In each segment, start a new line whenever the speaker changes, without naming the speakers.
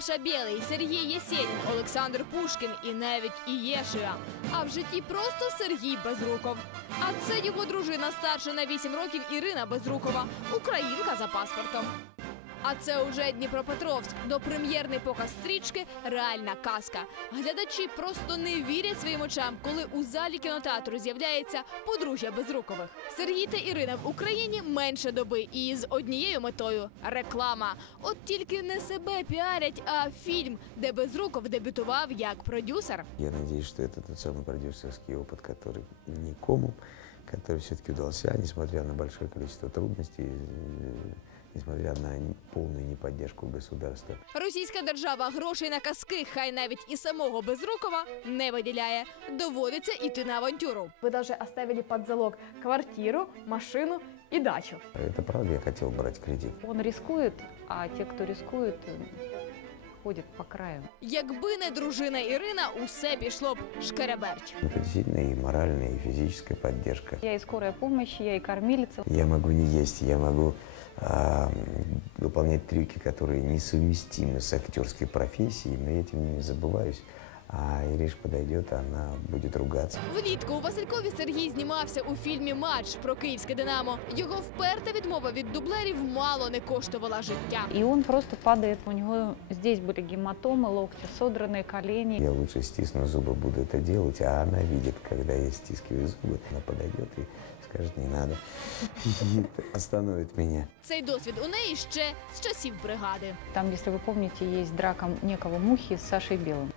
Саша Білий, Сергій Єсєнін, Олександр Пушкін і навіть Ієшия. А в житті просто Сергій Безруков. А це його дружина старша на 8 років Ірина Безрукова, українка за паспортом. А це уже Дніпропетровськ. Допрем'єрний показ стрічки «Реальна казка». Глядачі просто не вірять своїм очам, коли у залі кінотеатру з'являється подружжя Безрукових. Сергій та Ірина в Україні менше доби і з однією метою – реклама. От тільки не себе піарять, а фільм, де Безруков дебютував як продюсер.
Я надеюсь, что это тот самый продюсерский опыт, который никому, который все-таки удался, несмотря на большое количество трудностей, несмотря на полную неподдержку государства.
Російська держава грошей на казки, хай навіть і самого Безрукова, не виділяє. Доводиться йти на авантюру.
Вы даже оставили под залог квартиру, машину и дачу.
Это правда, я хотел брать кредит.
Он рискует, а те, кто рискует, ходят по краю.
Якби не дружина Ірина, усе пішло б шкереберть.
Это действительно и моральная, и физическая поддержка.
Я и скорая помощь, я и кормилица.
Я могу не есть, я могу выполнять трюки, которые несовместимы с актерской профессией, но я этим не забываюсь. А Ириш подойдет, она будет ругаться.
Влітку у Василькові Сергій знімався у фільмі «Матч» про київське «Динамо». Його вперта відмова від дублерів мало не коштувала життя.
И он просто падает. У него здесь были гематомы, локти, содранные колени.
Я лучше стисну зубы, буду это делать, а она видит, когда я стискиваю зубы, она подойдет и скажет, не надо, и остановит меня.
Цей досвід у неї ще з часів бригади.
Там, если вы помните, есть драка некого Мухи с Сашей Белым.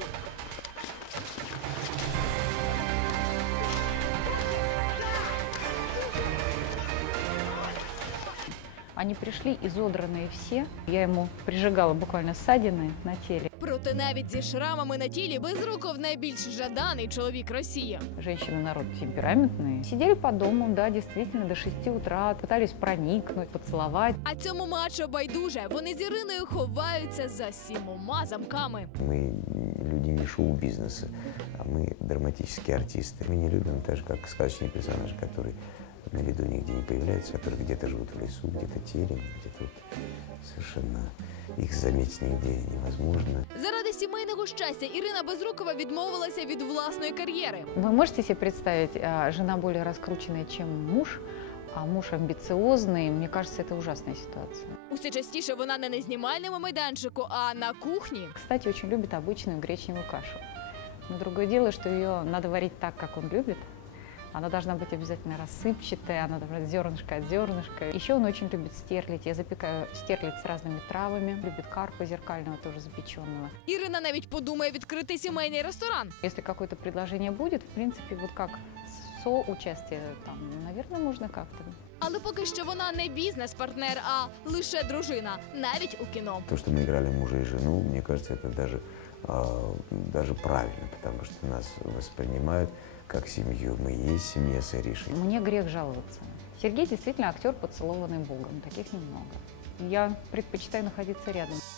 Они пришли изодранные все. Я ему прижигала буквально ссадины на теле.
Проте навіть зі шрамами на тілі Безруков найбільш жаданий чоловік Росії.
Женщины народ темпераментные. Сидели по дому, да, действительно, до 6 утра. Пытались проникнуть, поцеловать.
А цьому мачо байдуже. Вони з Іриною ховаються за 7 замками.
Мы люди не шоу-бизнеса, а мы драматические артисты. Мы не любим так же, как сказочный персонаж, который на виду нигде не появляется, которые где-то живут в лесу, где-то терем, где-то вот совершенно их заметить нигде невозможно.
Заради сімейного щастя Ірина Безрукова відмовилася від власної кар'єри.
Вы можете себе представить, жена более раскрученная, чем муж, а муж амбициозный? Мне кажется, это ужасная ситуация.
Усе частіше вона не на знімальному майданчику, а на кухні.
Кстати, очень любит обычную гречневую кашу. Но другое дело, что ее надо варить так, как он любит. Она должна быть обязательно рассыпчатая, она должна быть зернышко от зернышка. Еще он очень любит стерлядь. Я запекаю стерлядь с разными травами. Любит карпа зеркального, тоже запеченного.
Ірина навіть подумає відкрити сімейний ресторан.
Если какое-то предложение будет, в принципе, вот как соучастие, там, наверное, можно как-то.
Але поки що вона не бізнес-партнер, а лише дружина, навіть у кіно.
То, что мы играли мужа и жену, мне кажется, это даже правильно, потому что нас воспринимают как семью. Мы и есть семья с Иришей.
Мне грех жаловаться. Сергей действительно актер, поцелованный Богом. Таких немного. Я предпочитаю находиться рядом.